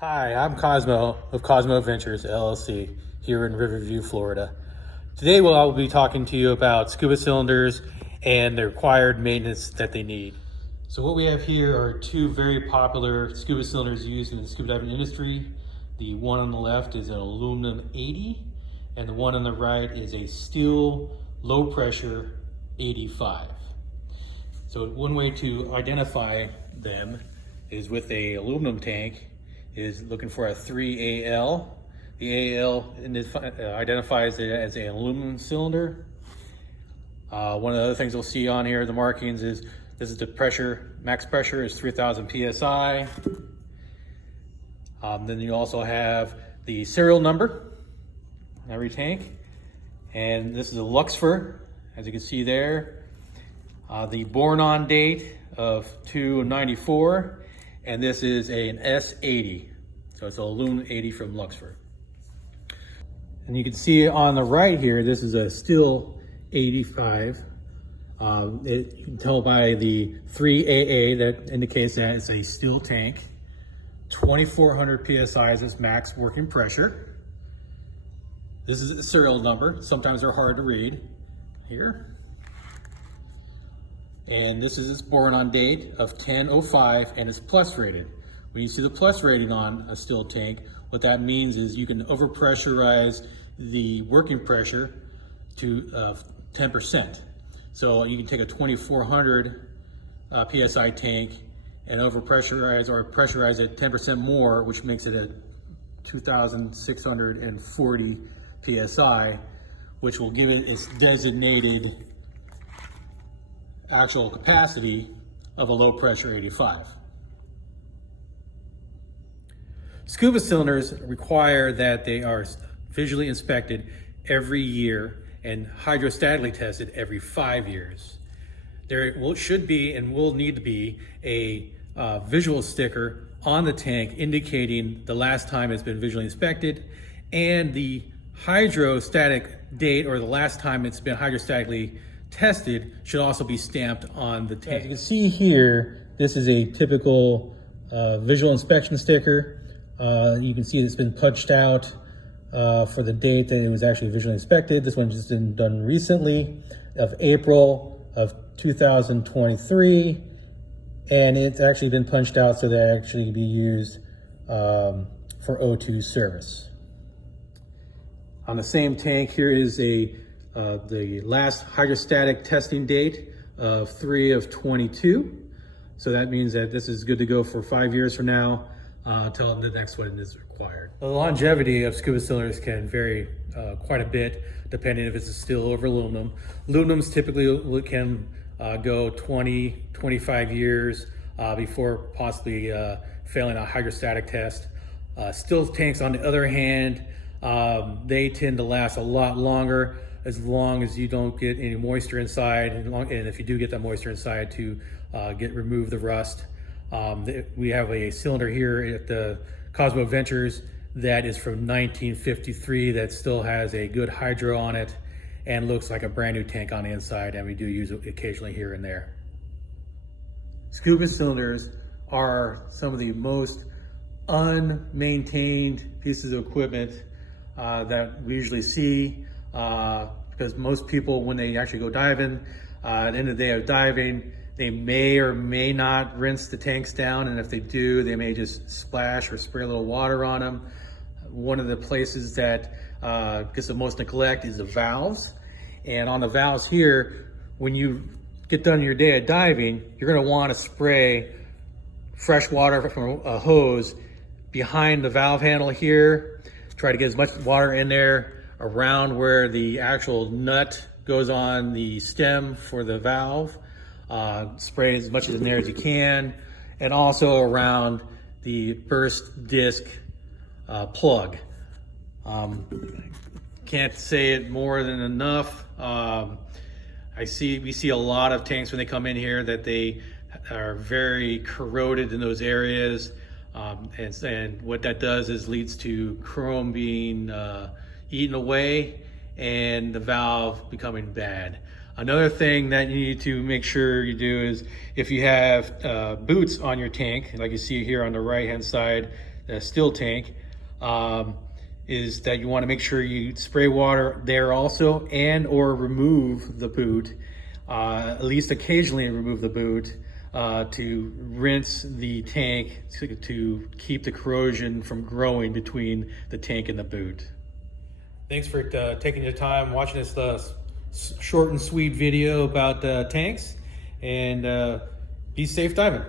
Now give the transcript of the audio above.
Hi, I'm Cosmo of Cosmo Ventures LLC here in Riverview, Florida. Today I'll be talking to you about scuba cylinders and the required maintenance that they need. So what we have here are two very popular scuba cylinders used in the scuba diving industry. The one on the left is an aluminum 80 and the one on the right is a steel low pressure 85. So one way to identify them is with a aluminum tank is looking for a 3AL. The AL identifies it as an aluminum cylinder. One of the other things you'll see on here, the markings is this is the pressure, max pressure is 3000 PSI. Then you also have the serial number in every tank. And this is a Luxfer, as you can see there. The born on date of 2/94. And this is an S80. So it's an aluminum 80 from Luxfer. And you can see on the right here, this is a steel 85. You can tell by the 3AA that indicates that it's a steel tank. 2400 PSI is its max working pressure. This is the serial number. Sometimes they're hard to read here. And this is its born on date of 10/05 and it's plus rated. When you see the plus rating on a steel tank, what that means is you can overpressurize the working pressure to 10%. So you can take a 2400 PSI tank and overpressurize or pressurize it 10% more, which makes it a 2640 PSI, which will give it its designated actual capacity of a low pressure 85. Scuba cylinders require that they are visually inspected every year and hydrostatically tested every 5 years. There should be and will need to be a visual sticker on the tank indicating the last time it's been visually inspected and the hydrostatic date or the last time it's been hydrostatically tested should also be stamped on the tank. As you can see here, this is a typical visual inspection sticker. You can see it's been punched out for the date that it was actually visually inspected. This one's just been done recently of April of 2023. And it's actually been punched out so that it actually can be used for O2 service. On the same tank, here is the last hydrostatic testing date of 3/22. So that means that this is good to go for 5 years from now until the next one is required. The longevity of scuba cylinders can vary quite a bit depending if it's a steel or aluminum. Aluminums typically can go 20-25 years before possibly failing a hydrostatic test. Steel tanks, on the other hand, they tend to last a lot longer as long as you don't get any moisture inside, and if you do get that moisture inside, to remove the rust. We have a cylinder here at the Cosmo Ventures that is from 1953 that still has a good hydro on it and looks like a brand new tank on the inside, and we do use it occasionally here and there. Scuba cylinders are some of the most unmaintained pieces of equipment that we usually see because most people, when they actually go diving, at the end of the day of diving, they may or may not rinse the tanks down, and if they do, they may just splash or spray a little water on them. One of the places that gets the most neglect is the valves. And on the valves here, when you get done your day of diving, you're gonna wanna spray fresh water from a hose behind the valve handle here. Try to get as much water in there around where the actual nut goes on the stem for the valve. Spray as much in there as you can, and also around the burst disc plug. Can't say it more than enough. We see a lot of tanks when they come in here that they are very corroded in those areas, and what that does is leads to chrome being eaten away and the valve becoming bad. Another thing that you need to make sure you do is if you have boots on your tank, like you see here on the right hand side, the still tank, is that you want to make sure you spray water there also, and or remove the boot, at least occasionally remove the boot to rinse the tank to keep the corrosion from growing between the tank and the boot. Thanks for taking your time watching this short and sweet video about tanks, and be safe diving.